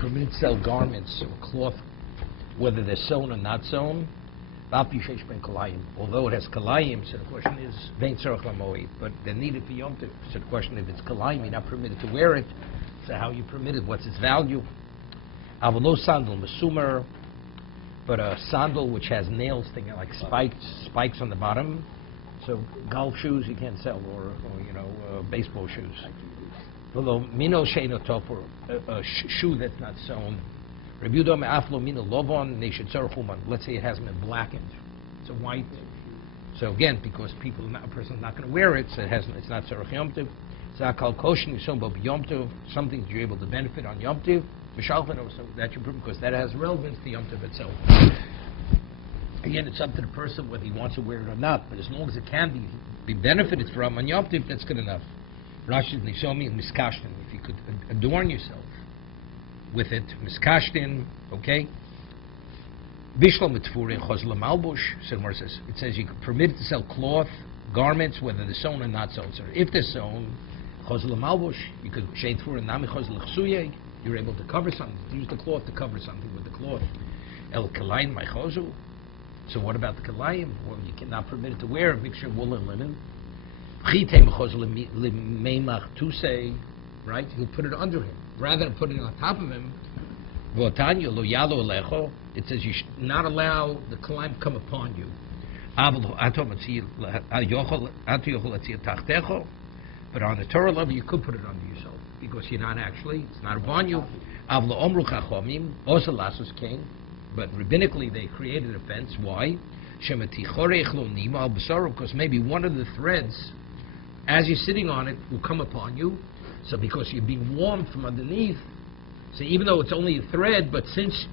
Permitted to sell garments or cloth, whether they're sewn or not sewn. Although it has kalayim, so the question is, but they're needed for Yom Tov. So the question, if it's kalayim, you're not permitted to wear it. So how are you permitted? What's its value? Avalo sandal mesumer, but a sandal which has nails, like spikes on the bottom. So golf shoes you can't sell, or baseball shoes. Although mino sheino top, or a shoe that's not sewn. Let's say it hasn't been blackened. It's a white. So again, because a person's not going to wear it, so it's not Tzarech Yom Tov. Zakal Koshin Yom Tov, something that you're able to benefit on Yom Tov. That you prove because that has relevance to Yom Tov itself. Again, it's up to the person whether he wants to wear it or not. But as long as it can be benefited from on Yom Tov, that's good enough. Rashi Nishomi and Miskashtin, if you could adorn yourself with it, miskashtin, okay? Bishlam mitfurin chozla malbush. It says you can permit it to sell cloth, garments, whether they're sewn or not sewn. So if they're sewn, chozla malbush, you could shade for nami chozla chsuye. You're able to cover something, to use the cloth to cover something with the cloth. El kalayin maichozu. So what about the kalayim? Well, you cannot permit it to wear a mixture of wool and linen. Chitem chozla meimach tusei. Right? He'll put it under him. Rather than putting it on top of him, it says you should not allow the kalayim to come upon you. But on the Torah level, you could put it under yourself, because you're not actually, it's not upon you. But rabbinically, they created a fence. Why? Because maybe one of the threads, as you're sitting on it, will come upon you. So because you're being warmed from underneath, so even though it's only a thread, but since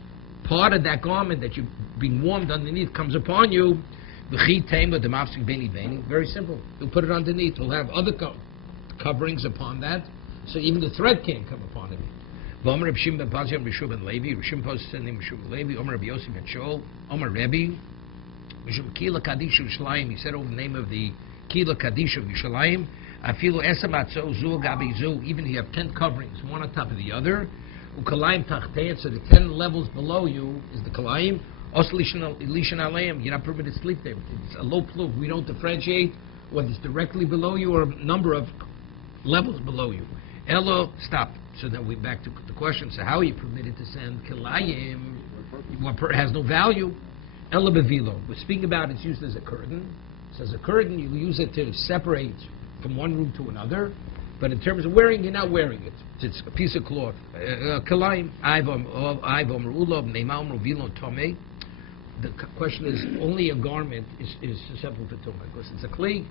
part of that garment that you're being warmed underneath comes upon you, very simple. You'll put it underneath. You'll have other coverings upon that, so even the thread can't come upon it. He said over the name of the Kila Kaddish of Yerushalayim, even if you have 10 coverings, one on top of the other, so the 10 levels below you is the kalayim. You're not permitted to sleep there. It's a low plug. We don't differentiate whether it's directly below you or a number of levels below you. Elo, stop. So then we're back to the question. So how are you permitted to send kalayim? What has no value? Elo bevilo. We're speaking about it's used as a curtain. So as a curtain, you use it to separate from one room to another, but in terms of wearing, you're not wearing it. It's a piece of cloth. Kalaim, the question is, only a garment is susceptible to tumah, because it's a kli.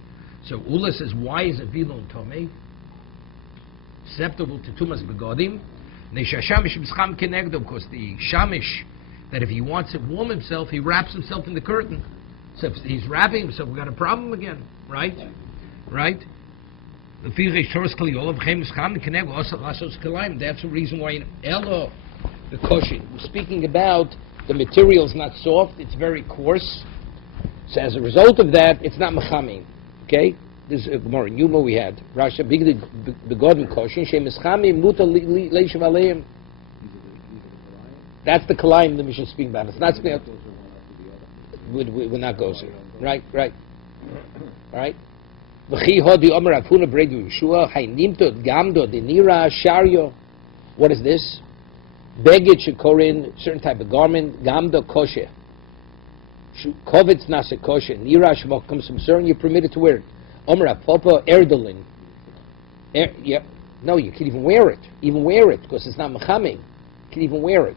So Ula says, why is a vilon tomei susceptible to tumas begodim? Because the shamish, that if he wants to warm himself, he wraps himself in the curtain. So if he's wrapping himself, we've got a problem again, right? Right? That's the reason why in Elo, the koshin, we're speaking about the material's not soft, it's very coarse. So as a result of that, it's not mechamin. Okay? This is more in Yuma we had. Rasha big the golden koshin, she mechamin muta leishav aleim. That's the kalayim the mission speaking about. It's not speaking about, would not go there. Right. Right? What is this? Beged shekorin, certain type of garment, gamdo kosher. Kovitz nase kosher, nira shemok comes from certain, you're permitted to wear it. Omer apopo erdolin. No, you can't even wear it. Because it's not mechaming. You can't even wear it.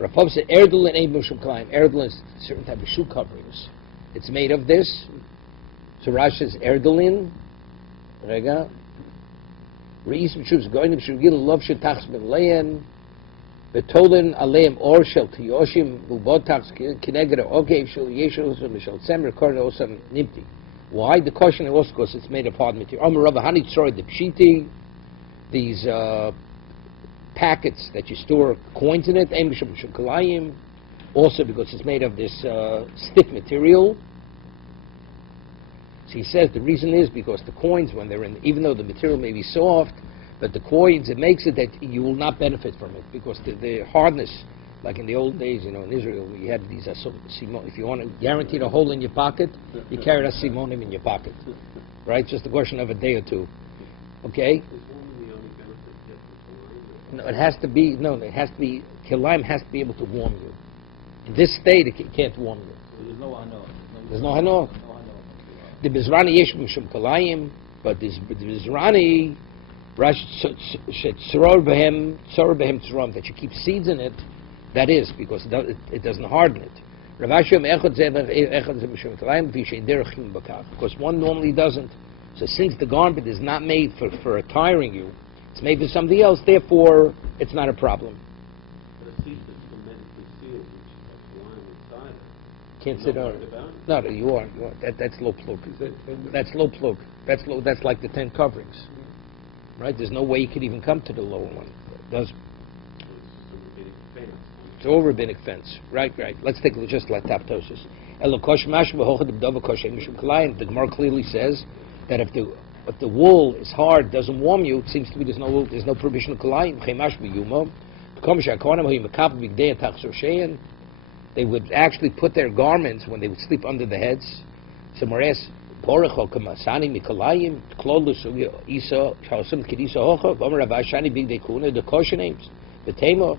Rapop said erdolin ain't mushum kalayim. Erdolin is certain type of shoe coverings. It's made of this. So Rashi says erdolin. Rega. Reis mishuvs goyim shugil lov shetachs ben leyen. Betolin aleim or shel tiyoshim ubotachs kineged ogev shel yeshus mishel tzemer korn osam nimti. Why? The caution also because it's made of hard material. Omer Rabba Hani Tzorah the Pshiti, these packets that you store coins in it, also because it's made of this stiff material. So he says the reason is because the coins, when they're in, even though the material may be soft, But the coins, it makes it that you will not benefit from it because the hardness, like in the old days, in Israel, we had these if you want to guarantee a hole in your pocket, you carry a simonim in your pocket, right? Just a question of a day or two, okay? No, it has to be. Kilayim has to be able to warm you. In this state, it can't warm you. There's no hano. The Bizrani yesh mishum Kilayim, but the Bizrani, that you keep seeds in it, that is, because it doesn't harden it. Because one normally doesn't. So since the garment is not made for attiring you, it's made for something else, therefore it's not a problem. But a seed that's hermetically sealed, which has wine inside it. Can't sit on it. No, you are. That's low plug. That's low plug. That's like the 10 coverings. Right? There's no way you could even come to the lower one. It does. It's over rabbinic fence. Right. Let's take just like taptosis. The Gemara clearly says that if the wool is hard, doesn't warm you, it seems to be there's no provision of kalayim. They would actually put their garments when they would sleep under the heads. The kosher names, the tema,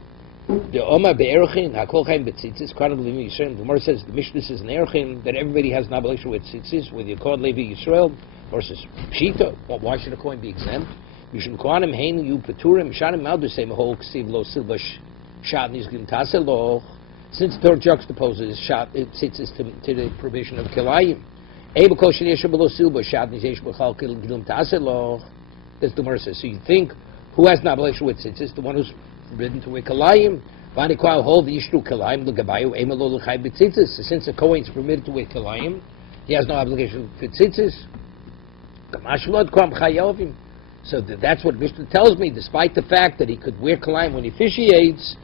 the Omar be'erchin, hakol chaim betzitzis. The Gemara says the Mishnah says in erchin that everybody has an obligation with tzitzis, with Yekod Levi Yisrael versus Pshita. Why should a coin be exempt? Mishum kohanim heinu yu peturim shanim maldu say mahol ksiv lo silbash shatnis gim taselo. Since the Torah juxtaposes tzitzis to the provision of kilayim. Ebe kol sheni yeshu below silbash shatnis yesh b'chal gim taselo. That's the Gemara says. So you think who has an obligation with tzitzis? The one who's forbidden to wear kalayim. Since the Kohen is permitted to wear kalayim, he has no obligation for tzitzis. So that's what Mishnah tells me. Despite the fact that he could wear kalayim when he officiates,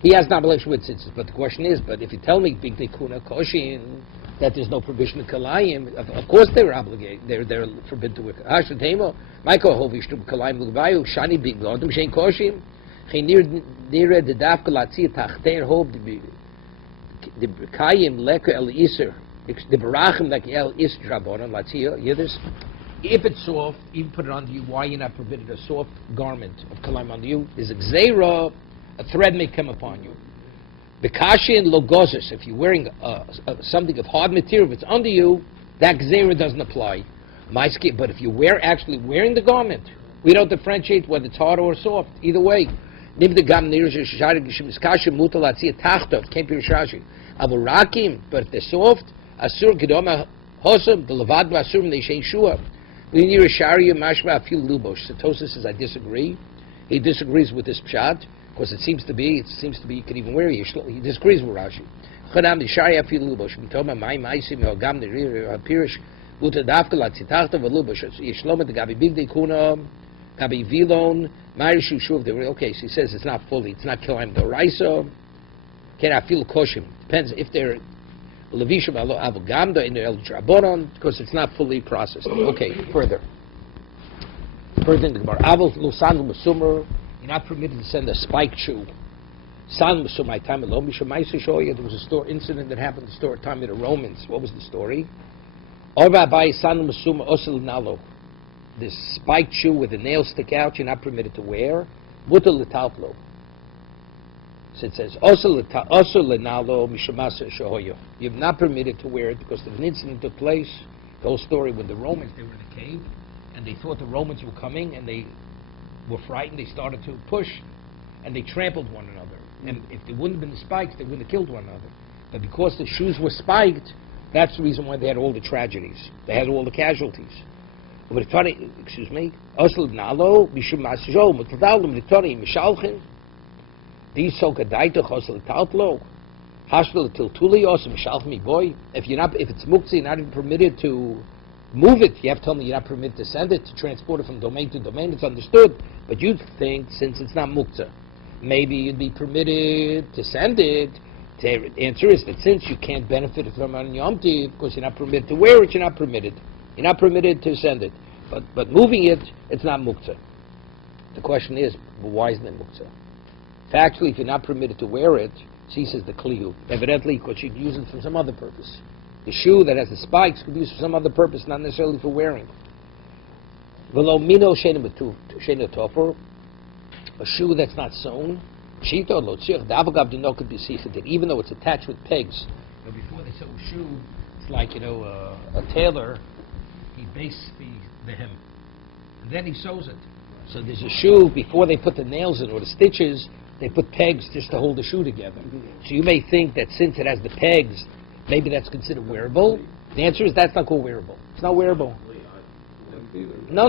he has no obligation with tzitzis. But the question is, but if you tell me big dekuna koshin that there's no provision of kalayim, of course they're obligated. They're forbidden to wear kalayim. Shani big lodum shein koshin. The Daf Kalatsky tachter hob the kayim leker el iser the barachim like el iser drabonon latzia. Hear this? If it's soft, even put it on you. Why you're not permitted a soft garment of kalayim on you? Is a gzeira, a thread may come upon you. Bekashin logozis. If you're wearing something of hard material, if it's under you, that gzeira doesn't apply. But if you're actually wearing the garment, we don't differentiate whether it's hard or soft. Either way. But if they're soft, asur kedoma hosam the levad asur they shein shua. Satosis says I disagree. He disagrees with this pshat because it seems to be you can even wear it. He disagrees with Rashi. Chadam the shari afil lubosh. Mitoma my maisim hogam the pirish uta dafkalat zitachta v'lubosh. Yishlom the gabi big dekuna. Gabi vilon, Marishu Shuv. Okay, so he says it's not kilayim d'oraisa. Can I feel koshim? Depends if they're levishim avogamda in the el drabonon, because it's not fully processed. Okay, further in the Gemara, avol lusan l'masumer. You're not permitted to send a spiked shoe. San l'masumer. My time alone. There was a incident that happened in the time of the Romans. What was the story? Orva by san l'masumer osel nalo. This spiked shoe with the nails stick out, you're not permitted to wear. Mutar l'talplo. So it says, also l'nalo mishamasa shahoyo. You're not permitted to wear it because an incident took place. The whole story when the Romans, they were in a cave, and they thought the Romans were coming, and they were frightened. They started to push, and they trampled one another. And if there wouldn't have been the spikes, they wouldn't have killed one another. But because the shoes were spiked, that's the reason why they had all the tragedies. They had all the casualties. But excuse me, Osel Nalo, Mishum Masjo, Mutadalum, Litori, Mishalchin, these so Kadaito, Osel Talplo, Hashtel Tiltuli, Osel Mishalchmi boy. If it's Muktzah, you're not even permitted to move it. You have to tell me you're not permitted to send it, to transport it from domain to domain. It's understood. But you'd think, since it's not Muktzah, maybe you'd be permitted to send it. The answer is that since you can't benefit from it on Yom Tov, because you're not permitted to wear it, you're not permitted. You're not permitted to send it. But moving it, it's not muktzah. The question is, well, why isn't it muktzah? Factually, if you're not permitted to wear it, ceases the kliyu. Evidently, because you can use it for some other purpose. The shoe that has the spikes could be used for some other purpose, not necessarily for wearing. V'lo mino she'eino tofer, a shoe that's not sewn. Shito lo tzirch d'avogav dino could be sichated, even though it's attached with pegs. Now, before they sew a shoe, it's like a tailor. He bastes the hem, and then he sews it. So there's a shoe before they put the nails in or the stitches. They put pegs just to hold the shoe together. So you may think that since it has the pegs, maybe that's considered wearable. The answer is that's not called wearable. It's not wearable. No.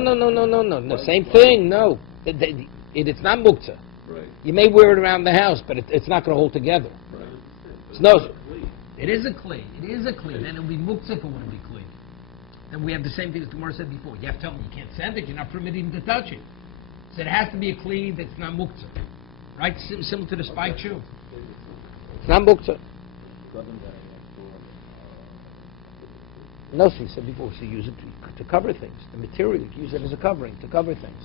Same thing. No, it's not muktzah. Right. You may wear it around the house, but it's not going to hold together. Right. No, it is a kli. It is a kli. Then it'll be muktzah if it wouldn't be kli. Then we have the same thing as the Gemara said before. You have to tell them you can't send it. You're not permitted even to touch it. So it has to be a kli that's not muktzah. Right? Similar to the spike shoe. It's not muktzah. No, so he said before, so use it to cover things. The material, you use it as a covering to cover things.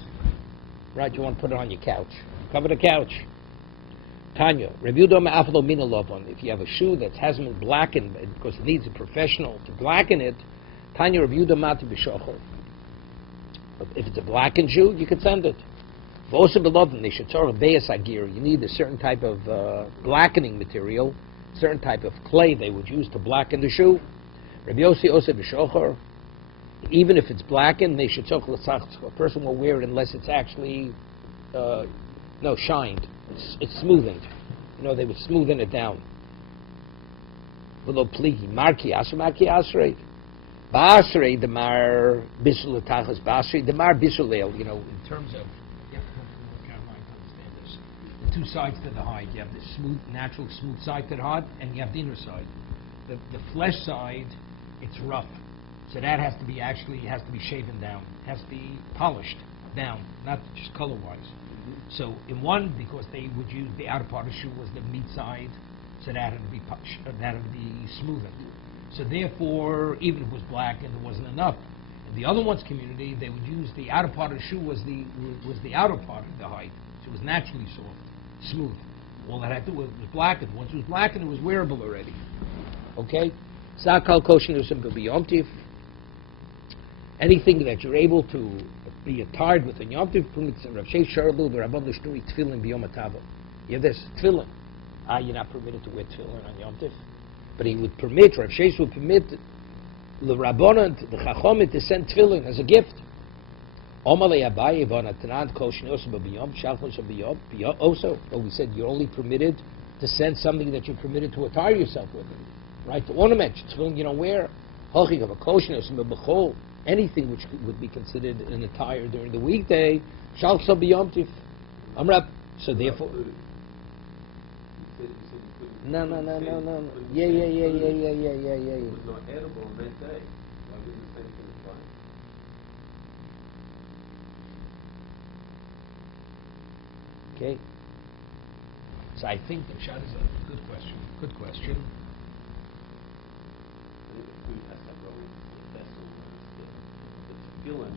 Right? You want to put it on your couch. Cover the couch. Tanya, review aflo mina lovon. If you have a shoe that hasn't been blackened, because it needs a professional to blacken it, Tanya, review the mati b'shocher. If it's a blackened shoe, you could send it. Also beloved, they should talk beis agir. You need a certain type of blackening material, certain type of clay they would use to blacken the shoe. Rabbi Yossi also b'shocher. Even if it's blackened, they should talk l'sach. A person will wear it unless it's actually shined. It's smoothened. They would smoothen it down. Below pligi marki asrei. Ba'asrei demar bisul l'tachas ba'asrei demar bisul leil. In terms of, you have to come from North Carolina to understand this. The two sides to the hide. You have the smooth, natural smooth side to the hide, and you have the inner side. The flesh side, it's rough. So that has to be shaven down. It has to be polished down, not just color-wise. So in one, because they would use the outer part of the shoe was the meat side, so that had to be smoothened. So therefore, even if it was black and there wasn't enough, in the other one's community, they would use the outer part of the shoe was the outer part of the hide, so it was naturally soft, smooth. All that had to do was blackened. Once it was blackened, it was wearable already. Okay? Zakal koshin usim b'yomtiv. Anything that you're able to be attired with in Yom Tov, Rav Shei Sharlu, the Rabban L'Shtui, Tefillin b'Yom HaTava. You have this, Tefillin. You're not permitted to wear Tefillin on Yom Tov. But he would permit, Rav Shei would permit the Rabbanon, the Chachomim, to send Tefillin as a gift. Omalei Abaye v'anatanan kol shneosim b'Yom, shalchos b'Yom, also. But we said you're only permitted to send something that you're permitted to attire yourself with. Right? To ornament, Tefillin you don't wear. Halchik of a kol shneosim b'Bechol. Anything which would be considered an attire during the weekday, shalchos b'Yom Tiv. Amrab. So therefore, no. Yeah. It was not edible on that day. Why didn't the same thing apply? Okay. So I think the shot is a good question. Good question. The food has to go into the vessel. The tefillin.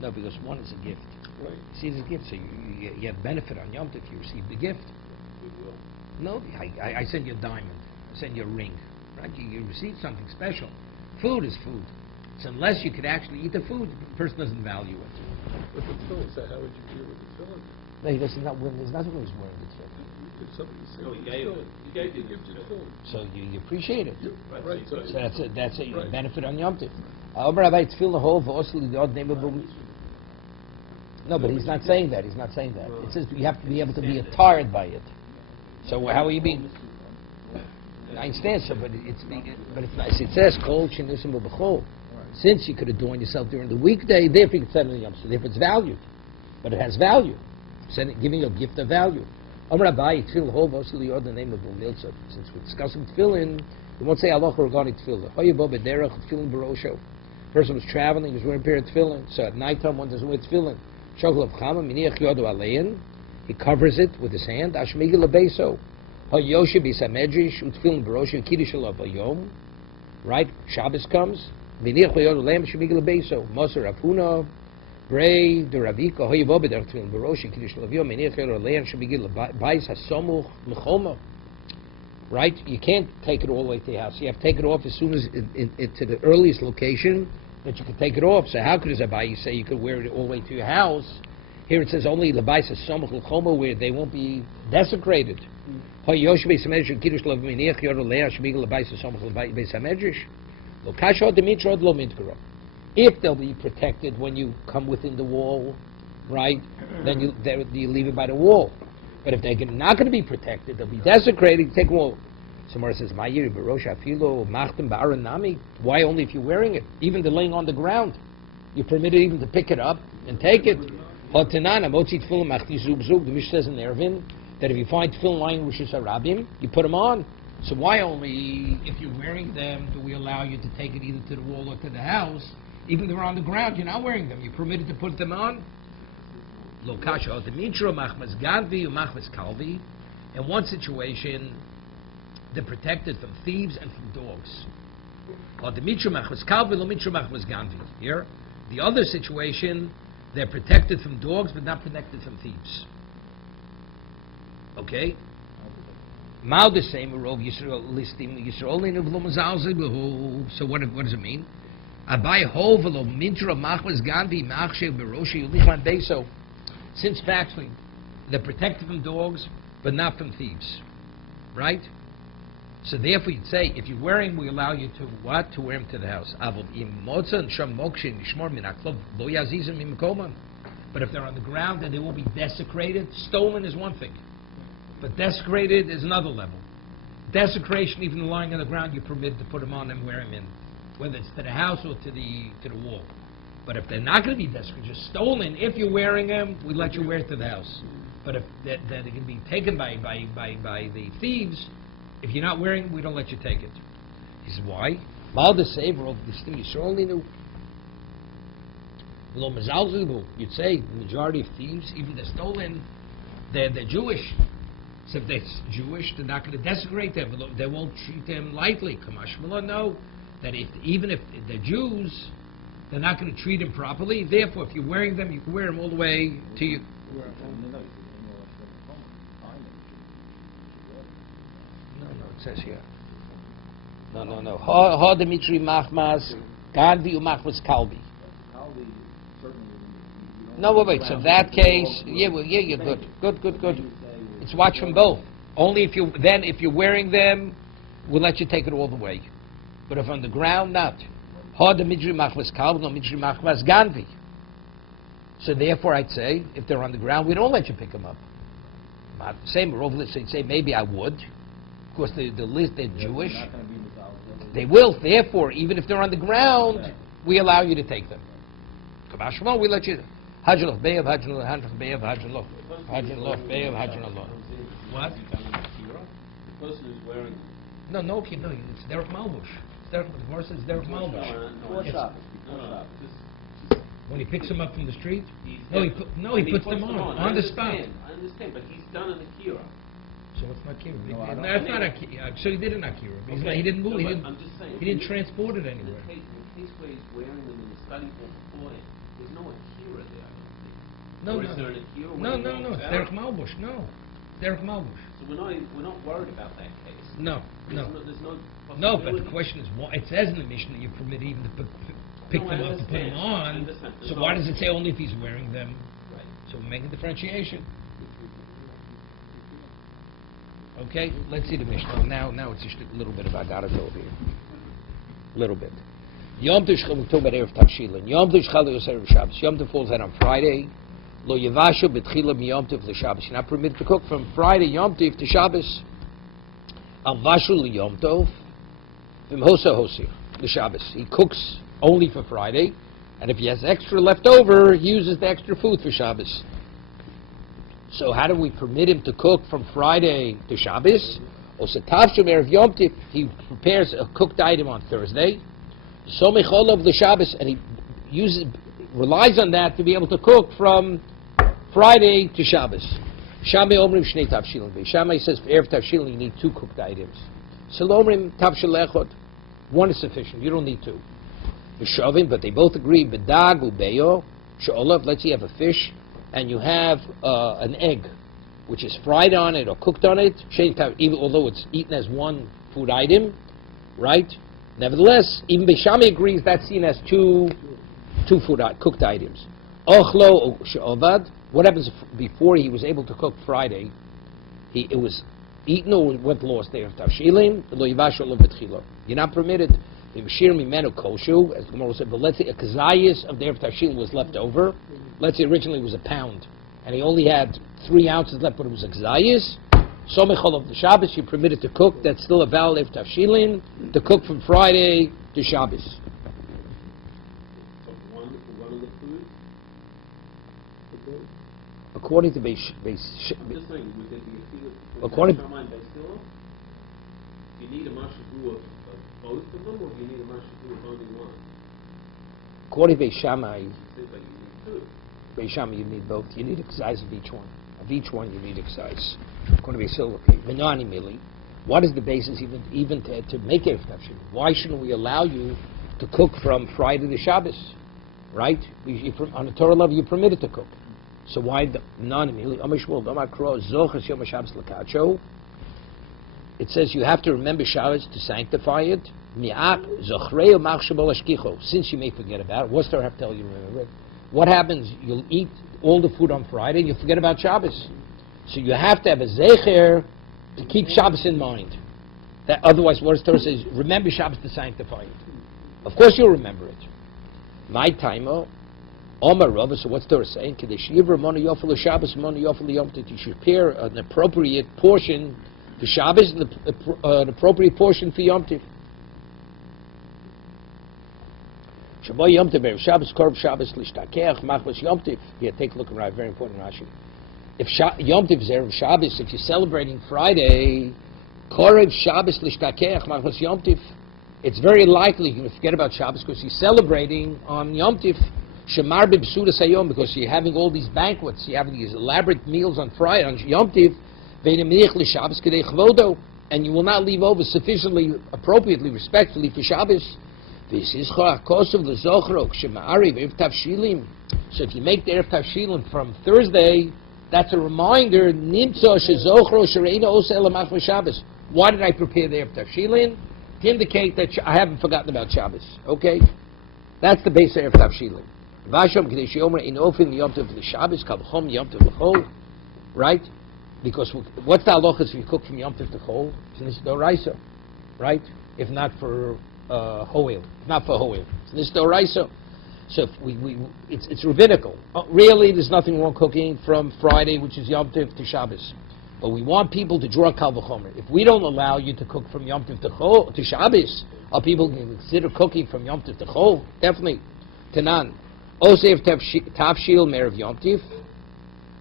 No, because one is a gift. Right. See, it's a gift, so you have benefit on Yom Tov if you receive the gift. We will. No, I send you a diamond. I send you a ring. Right? You receive something special. Food is food. So unless you could actually eat the food, the person doesn't value it. But the tefillin, so how would you deal with the tefillin? No, he doesn't. There's nothing he's wearing the tefillin. If somebody said, No, he gave you the tefillin. So you appreciate it. Right. So that's a Right. benefit on Yom Tov. No, but he's not saying that. He's not saying that. It says you have to be able to be attired by it. So how are you being? I understand, so, but it's nice. It says kol shenisim b'chol. Since you could adorn yourself during the weekday, therefore you can send it in Yom Tov. Therefore it's valued, but it has value. Giving you a gift of value. Amar Abaye tefillin hov osli yod the name of Milsa. Since we're discussing tefillin, we won't say halacha regarding tefillin. Hoyabo b'derech tefillin barosho. Person was traveling, he was wearing a pair of tefillin. So at nighttime, one doesn't wear tefillin. Shogel of chama miniach yodo alein. He covers it with his hand. Ashmigel abeso. Hoyoshe bisamedrish utefillin barosho kiddush alav bayom. Right? Shabbos comes. V'nich v'yodu lehem shemigel leibeso. Moser Rapuna, Bray, the Ravika, Hoyevo b'der tefillin b'rosh, Kiddush l'aviyom, v'nich v'yodu lehem shemigel lebeis hasomuch l'choma. Right? You can't take it all the way to the house. You have to take it off as soon as to the earliest location that you can take it off. So how could Zabai say you could wear it all the way to your house? Here it says only lebeis hasomuch l'choma, where they won't be desecrated. If they'll be protected when you come within the wall, right, then you leave it by the wall. But if they're not going to be protected, they'll be desecrated, you take them all. Somewhere says, why only if you're wearing it? Even the laying on the ground. You're permitted even to pick it up and take it. The Mishnah says in Erevin that if you find tefillin lying in Rishus Harabim, you put them on. So why only, if you're wearing them, do we allow you to take it either to the wall or to the house? Even if they're on the ground, you're not wearing them. You're permitted to put them on. In one situation, they're protected from thieves and from dogs. Here, the other situation, they're protected from dogs but not protected from thieves. Okay? So what does it mean? Since factually they're protected from dogs but not from thieves. Right? So therefore you'd say, if you're wearing, we allow you to what? To wear them to the house. But if they're on the ground and they will be desecrated, stolen is one thing. But desecrated is another level. Desecration, even lying on the ground, you're permitted to put them on and wear them in, whether it's to the house or to the wall. But if they're not going to be desecrated, just stolen, if you're wearing them, we let you wear it to the house. But if they're going to be taken by the thieves, if you're not wearing them, we don't let you take it. He says, why? You'd say the majority of thieves, even if they're stolen, they're Jewish. So if they're Jewish, they're not going to desecrate them. They won't treat them lightly. Kamashmala know that even if they're Jews, they're not going to treat them properly. Therefore, if you're wearing them, you can wear them all the way to you. No, it says here. No. Ha Dimitri Machmas, Gandhi Umachmas Kalbi. No, wait. So that case, you're good. Good. It's watch from both. Only if you're wearing them, we'll let you take it all the way. But if on the ground, not. So therefore, I'd say, if they're on the ground, we don't let you pick them up. Same rule, let's say maybe I would. Of course, the list, they're Jewish. They will. Therefore, even if they're on the ground, we allow you to take them. We let you. What? The person who's wearing... No, it's Derek Malbush. The horse is Derek Malbush. When he picks them up from the street? He puts them on the spot. I understand, but he's done an akira. So it's not akira. It's not akira. So he did an akira. But he didn't move. I'm just saying. He didn't transport it anywhere. In the case where he's wearing them in the study hall beforehand, there's no akira there. No. Is there an akira? No. It's Derek Malbush. No. Derek Malbush. So we're not worried about that case. No. There's no No, but the question is, it says in the Mishnah you're permitted even to pick them up and put them on. So why does it say only if he's wearing them? Right. So we make a differentiation. Okay, let's see the Mishnah. Now it's just a little bit of Agaratov here. A little bit. Yom Tov we talk about Erev Tavshilin. Yom Tov Erev Shabbos. Yom Tov falls out on Friday. Lo Yevashu B'tchila Yom Tov LeShabbos. You're not permitted to cook from Friday Yom Tov to Shabbos. Al Vashu LeYom Tov. V'mhosa Hosir LeShabbos. He cooks only for Friday, and if he has extra left over, he uses the extra food for Shabbos. So how do we permit him to cook from Friday to Shabbos? Osatavshum Erev Yom Tov. He prepares a cooked item on Thursday. Somech Olav LeShabbos, and he relies on that to be able to cook from Friday to Shabbos. Shammai Omrim Shnei Tavshilin. Shammai says for Erev Tavshilin you need 2 cooked items. Salomrim Tavshil Echot. 1 is sufficient. You don't need 2. V'shavim, but they both agree, b'dag u'beyo, she'olav, let's say you have a fish, and you have an egg, which is fried on it or cooked on it, even although it's eaten as one food item, right? Nevertheless, even Beishami agrees that's seen as two cooked items. Ochlo she'ovad, what happens before he was able to cook Friday? It was eaten or went lost there. Tavshilin, lo yivash lo betchilo. You're not permitted. Mishir mimenu koshu, as the Gemara said, but let's say a kazayis of their tavshilin was left over. Let's say originally it was a pound, and he only had 3 ounces left, but it was a kazayis. Somechol of the Shabbos, you're permitted to cook. That's still a valid tavshilin to cook from Friday to Shabbos. So one of the foods? According to Beis, I'm just saying, would there be a field? According- Do you need a mashabu of both of them, or do you need a mashabu of only one? according to Beis Shammai, It seems like you need 2. Beis Shammai, you need both. You need a size of each one. Of each one, you need a size. According to Beis Hillel, okay. V'nani mili. What is the basis even to make Erev Tavshilin? Why shouldn't we allow you to cook from Friday to Shabbos? Right? On the Torah level, you're permitted to cook. So why v'nani mili? It says you have to remember Shabbos to sanctify it. Since you may forget about it, what's there have to tell you remember it? What happens? You'll eat all the food on Friday and you forget about Shabbos. So you have to have a zecher to keep Shabbos in mind. That otherwise, what the Torah says, remember Shabbos to sanctify it. Of course you'll remember it. My timer, Omar Rava, so what's the Torah saying? You should prepare an appropriate portion for Shabbos and an appropriate portion for Yom Tov. Shabbos Yom Tov, Shabbos, Korb Shabbos, Lishtakeach, Machbos Yom Tov. Here, take a look at very important Rashi. If Yom Tov is Erev Shabbos, if you're celebrating Friday, Korb Shabbos, Lishtakeach, Machbos Yom Tov, it's very likely you're going to forget about Shabbos because you're celebrating on Yom Tov, Shemar B'Bsuda Sayom, because you're having all these banquets, you're having these elaborate meals on Friday, on Yom Tov, and you will not leave over sufficiently, appropriately, respectfully for Shabbos. So if you make the Erev Tavshilin from Thursday, that's a reminder. Why did I prepare the Erev Tavshilin? To indicate that I haven't forgotten about Shabbos. Okay? That's the base of Erev Tavshilin. Right? Because what's the halachas if you cook from Yom Tov to Chol? It's Nisidor, right? If not for Hoel, not for Hoel. It's Nisidor. So if it's rabbinical. Really, there's nothing wrong cooking from Friday, which is Yom Tov, to Shabbos. But we want people to draw Kal V'chomer. If we don't allow you to cook from Yom Tov to Shabbos, are people going to consider cooking from Yom Tov to Chol? Definitely. Tanan. Osev Tavshil Merev Yom Tov.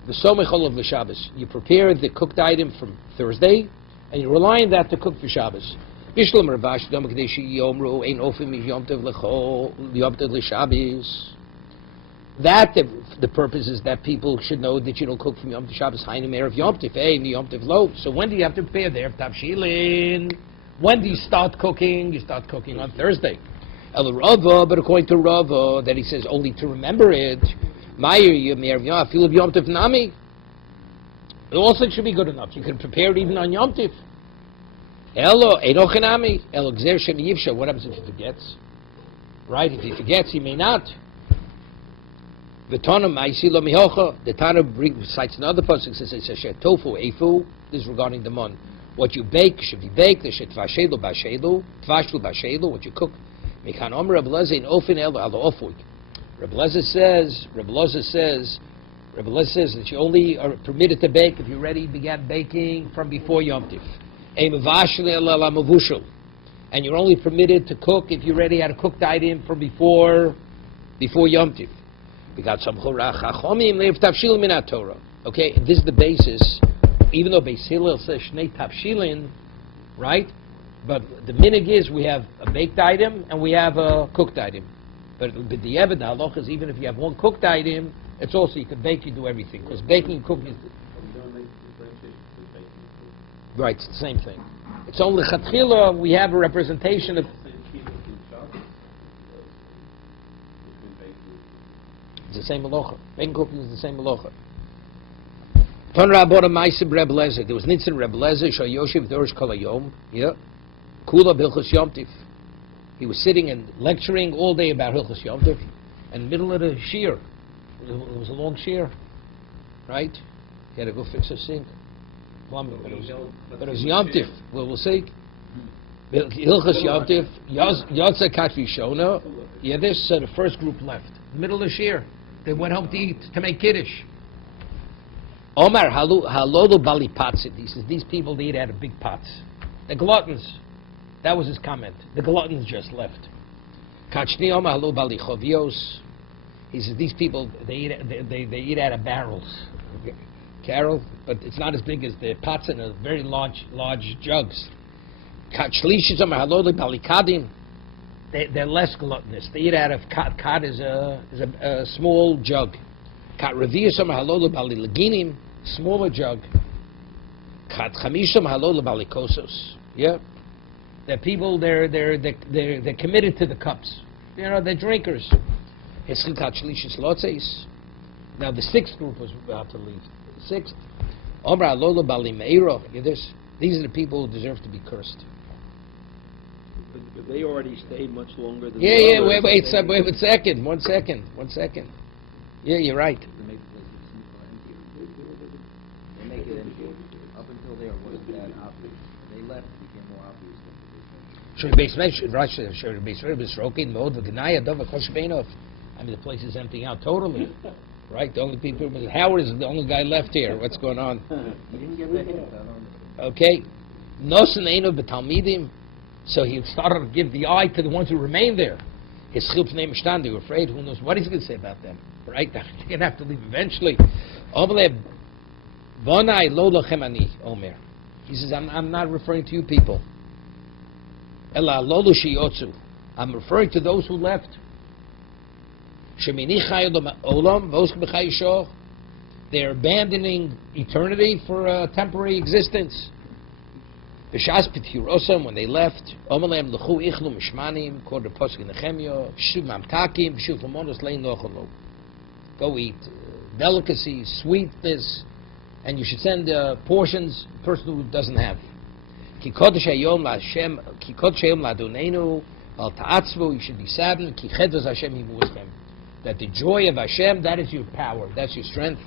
The Somechol of the Shabbos. You prepare the cooked item from Thursday, and you rely on that to cook for Shabbos. Bishlam Ravash Dom Kadeshi Yomru Ein Ofim Yom Tov Lechol Yom Tov LeShabbos. That the purpose is that people should know that you don't cook from Yom Tov Shabbos Hainim Erev Yom Tov Yom Tov Lo. So when do you have to prepare the Erev Tavshilin? When do you start cooking? You start cooking on Thursday. El Rava, but according to Rava, that he says only to remember it. It also should be good enough. You can prepare it even on Yom Tov. What happens if he forgets? Right? If he forgets, he may not. The Tana cites another pasuk that says tofu efu. This is regarding the mon. What you bake should be baked. What you cook. Rabbi Lezer says that you only are permitted to bake if you already began baking from before Yom Tov. And you're only permitted to cook if you already had a cooked item from before Yom Tov. Okay, and this is the basis, even though Beis Hillel says Shnei Tavshilin, right? But the minig is we have a baked item and we have a cooked item. But the Eved halach is even if you have one cooked item, it's also you can bake, you do everything. Because baking and cooking is... Right, it's the same thing. It's only Chatchila, we have a representation of... It's the same halacha. Baking cooking is the same halacha. Ton Rabba Ma'aseh Reb Lezer. There was an incident Reb Lezer Shal Yoshev Dorish Kol Hayom. Yeah. Kula Hilchos Yom Tif. He was sitting and lecturing all day about Hilchos Yom Tif. In the middle of the shear. It was a long shear. Right? He had to go fix a sink. Plumbing. But it was Yom Tif. Well, we'll see. Hilchos Yom Tif. Yotze Katvi Shona. Yeah, this, the first group left. Middle of the shear. They went home to eat, to make Kiddush. Omar Halolu Bali Patsit. He says, these people, they eat out of big pots. The gluttons. That was his comment. The gluttons just left. Kachni Omar Halolu Bali Chovios. He says, these people, they eat out of barrels. Carol, but it's not as big as the pots in a very large jugs. Kachlishis Omar Halolu Bali Kadim. They're less gluttonous. They eat out of kat is a small jug. Kat reviyasam halolu bali laginim, smaller jug. Kat chamisham halolu bali kosos. Yeah, they're people. They're committed to the cups. You know, they're drinkers. Hischin kat shlishis lotzeis. Now the sixth group was about to leave. The sixth, Omar halolu bali meiro. These are the people who deserve to be cursed. But they already stayed much longer than Yeah, the others. wait a second. One second. Yeah, you're right. They make it empty. Up until there wasn't that obvious. When they left, it became more obvious. I mean, the place is emptying out totally. Right? The only people, Howard is the only guy left here. What's going on? You didn't get the hint. I don't know. Okay. Nosen Eino B'Talmidim. So he started to give the eye to the ones who remained there. His chilps name stand. They were afraid. Who knows what he's going to say about them? Right? They're going to have to leave eventually. He says, I'm not referring to you people. I'm referring to those who left. They're abandoning eternity for a temporary existence. When they left, go eat delicacies, sweetness, and you should send portions to the person who doesn't have. You should be saddened. That the joy of Hashem, that is your power, that's your strength.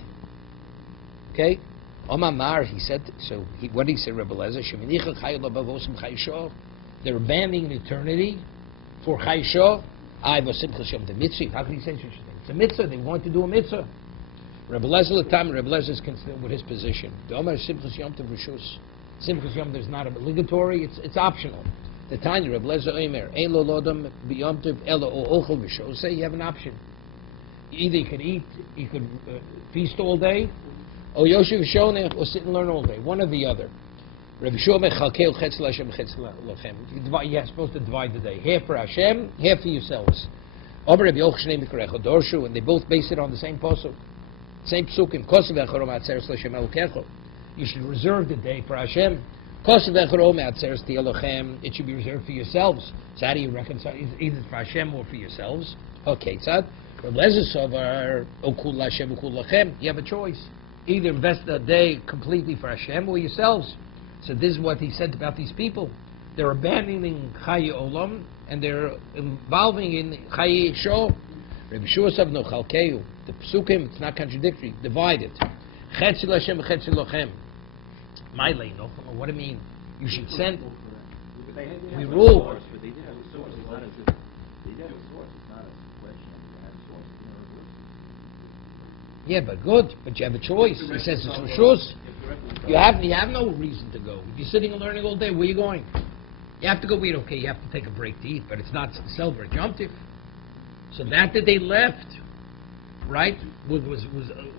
Okay? Omar, he said, what did he say, Rebbe Lezer? They're abandoning eternity for Chaysho. How can he say such a thing? It's a mitzvah, they want to do a mitzvah. Rebbe Lezer is consistent with his position. The Omar Simchas Yom Tov Rishus. Simchas Yom Tov is not obligatory, it's optional. The Tanya, Rebbe Lezer Omer, Ein lo lodam b'Yom Tov elo o ochel b'shos. Say you have an option. Either you could eat, you could feast all day, or Yoshev Shoneh, or sit and learn all day. One or the other. Rabbi Shomeh Chalkeu Chetz L'Hashem Chetz L'Lochem. You're supposed to divide the day. Half for Hashem, half for yourselves. Omer Rabbi Yochanan Mikarecha Dorshu, and they both base it on the same pasuk. Same psukim. Kosev Echarom Atzeres L'Hashem Elokecho. You should reserve the day for Hashem. Kosev Echarom Atzeres L'Elochem. It should be reserved for yourselves. So how do you reconcile? Either for Hashem or for yourselves. Okay, tzad. Rabbi Lezer Sovar Okul L'Hashem Okul L'Lochem. You have a choice. Either invest the day completely for Hashem or yourselves. So this is what he said about these people. They're abandoning Chayi Olam and they're involving in Chayi Sho. Rabbi Shua Sav No Chalkeu. The Psukim, it's not contradictory. Divide it. Chetzi L'Hashem Chetzi L'Lochem. My no. What do you mean? You should send. We rule. They did have a source. It's not a question. They have a source. Yeah, but good. But you have a choice. He says it's Rishus. You have no reason to go. If you're sitting and learning all day, where are you going? You have to go eat. Okay, you have to take a break to eat, but it's not celebrate Yom Tif. So that they left, right, was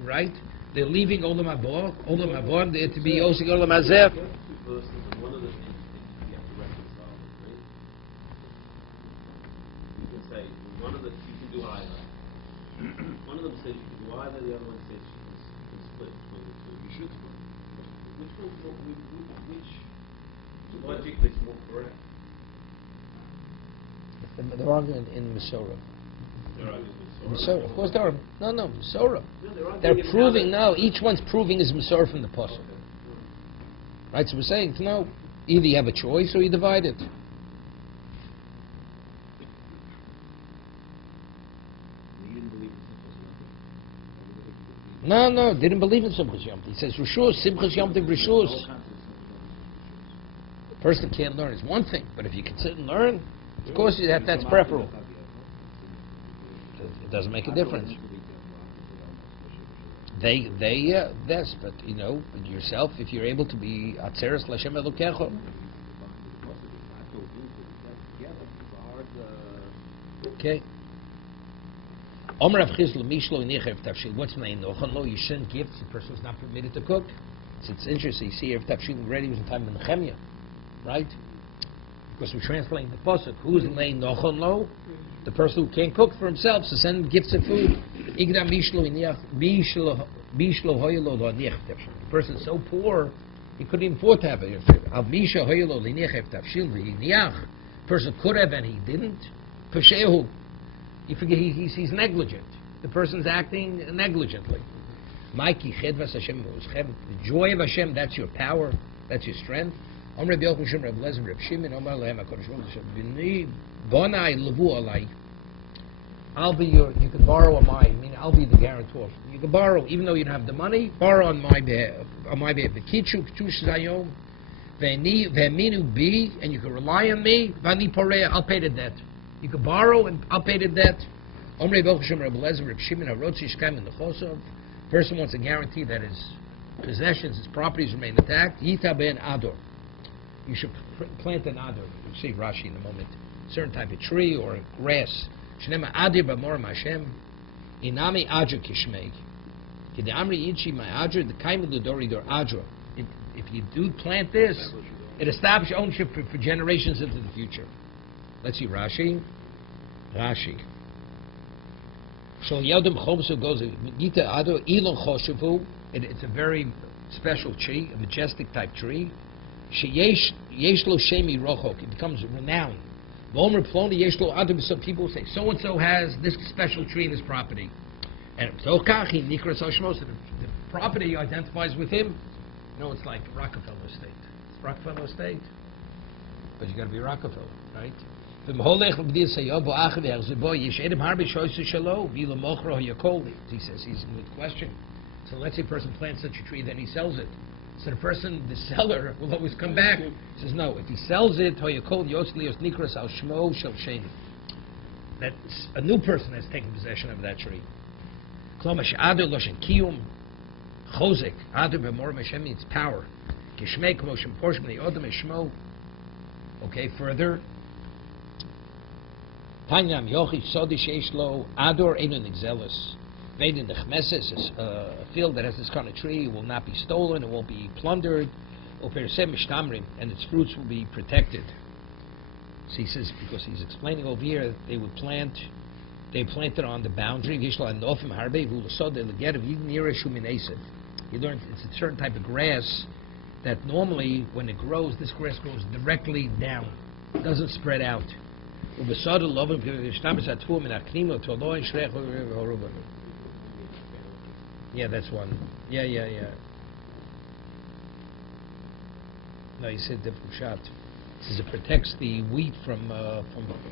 right. They're leaving Olam Haba, they're to be Osik Olam Hazeh. One of the things you have to reconcile, right? You can say you can do either. One of them says you can do either. The other one says you can split between the two. You should split. Which logically is more correct? They're arguing in Masorah. They're arguing in Masorah. Masorah. Of course there are. No, Masorah. No, there are They're big proving, examples. no, each one's proving his Masorah from the Pasuk. Right, so we're saying, no, either you have a choice or you divide it. You didn't believe in No, didn't believe in Simchas Yom Tov. He says, Rishus, Simchas Yom Tov, Rishus. A person can't learn is one thing, but if you can sit and learn, of course that's preferable. It doesn't make a difference. Yes, but you know, yourself, if you're able to be Atzeres Lashem Elokecho. Okay. Omer Rav Chizl Mishlo Nichev Tavshin. What's my nochon lo? You shouldn't give. The person is not permitted to cook. So it's interesting. You see, Erev Tavshin already was in time of Nehemiah, right? Because we're translating the pasuk. Who's laying nochon lo? The person who can't cook for himself, so send gifts of food. Igda Mishlo Hoyelo Lo Nichev Tavshin. The person is so poor, he couldn't even afford to have it. Al Misha Hoyelo Lo Nichev Tavshin v'Niach. Person could have and he didn't. Peshehu. You forget he's negligent. The person's acting negligently. Mikey Chedvas Hashem, the joy of Hashem, that's your power, that's your strength. I'll be your, you can borrow on my, I'll be the guarantor. You can borrow, even though you don't have the money, borrow on my behalf. And you can rely on me, I'll pay the debt. You can borrow and I'll pay the debt. Person wants a guarantee that his possessions, his properties remain intact. Yita ben ador. You should plant an ador. We'll see Rashi in a moment. A certain type of tree or grass. Shnema adir b'mor Hashem. Inami adra kishmei. Kede amri yichi my adra. The kaim l'dori dor adra. If you do plant this, it establishes ownership for generations into the future. Let's see Rashi. So Yodem Chomsu goes Gita Ado Elon Choshevu. It's a very special tree, a majestic type tree. Sheyesh Yeshlo Shemi Rochok. It becomes renowned. Vomer Ploni Yeshlo Ado. Some people say so and so has this special tree in his property, and Tokachi Nikras Oshmos. The property identifies with him. You know, it's like Rockefeller Estate. It's Rockefeller Estate, but you got to be Rockefeller, right? He says, he's in good question. So let's say a person plants such a tree, then he sells it. So the seller, will always come back. He says, no, if he sells it, that a new person has taken possession of that tree. Means power. Okay, further. Tanyam Yochi Sodish Eshlo Ador Einon Exelis. Made in the Chmeses is a field that has this kind of tree. It will not be stolen, it won't be plundered. And its fruits will be protected. So he says, because he's explaining over here, they planted on the boundary. You learn it's a certain type of grass that normally when it grows, this grass grows directly down. It doesn't spread out. Yeah, that's one. Yeah. No, he said different shot. He says it protects the wheat from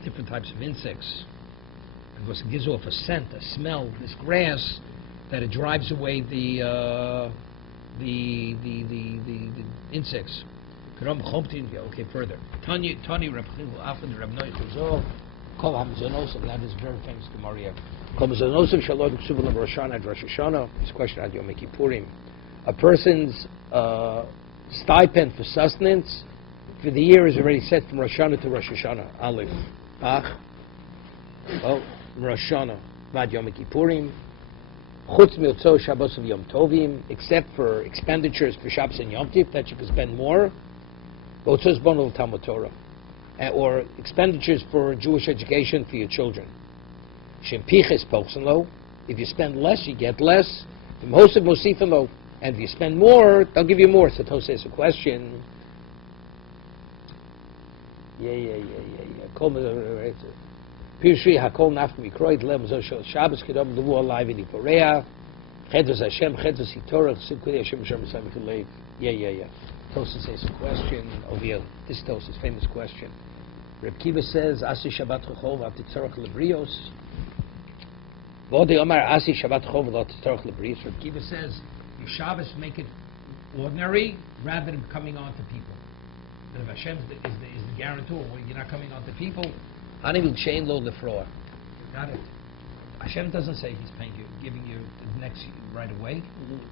different types of insects. Because it gives off a scent, a smell, this grass, that it drives away the insects. Okay, further. Tani Reb Chilul Afan Reb Noach Kol Hamzanos, and that is very famous Gemara. Kol Hamzanos Shalom Ksubal Rosh Hashanah. This question at Yom Kippurim. A person's stipend for sustenance for the year is already set from Rosh Hashanah to Rosh Hashanah. Aleph. Bach. Well, Rosh Hashanah. Vad Yom Kippurim. Chutz Miltzo Shabbos of Yom Tovim, except for expenditures for Shabbos and Yom Tov that you can spend more. Or expenditures for Jewish education for your children. If you spend less, you get less. And if you spend more, they'll give you more. So Tos says a question. Pirshi hakol nafk mikroid lem zo Shabbos kedom levu alive in Iporea. Chedus Hashem, Chedus Hitorach, Sukuri Hashem Hashem Hashem Hashem. Yeah. Tosas says a question over here. This Tosas, famous question. Reb Kiva says, Asi Shabbat Chachov Atitzorach Lebrios. Vodi Omar Asi Shabbat Chachov Atitzorach Lebrios. Reb Kiva says, your Shabbos make it ordinary rather than coming on to people. But if Hashem is the guarantor, when you're not coming on to people, Ani will chain low the floor. Got it. Hashem doesn't say He's paying you, giving you the next right away.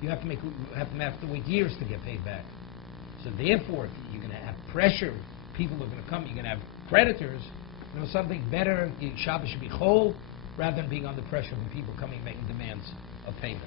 You have to wait years to get paid back. So therefore, if you're going to have pressure, people are going to come. You're going to have creditors. Something better. Shabbos should be whole rather than being under pressure from people coming making demands of payment.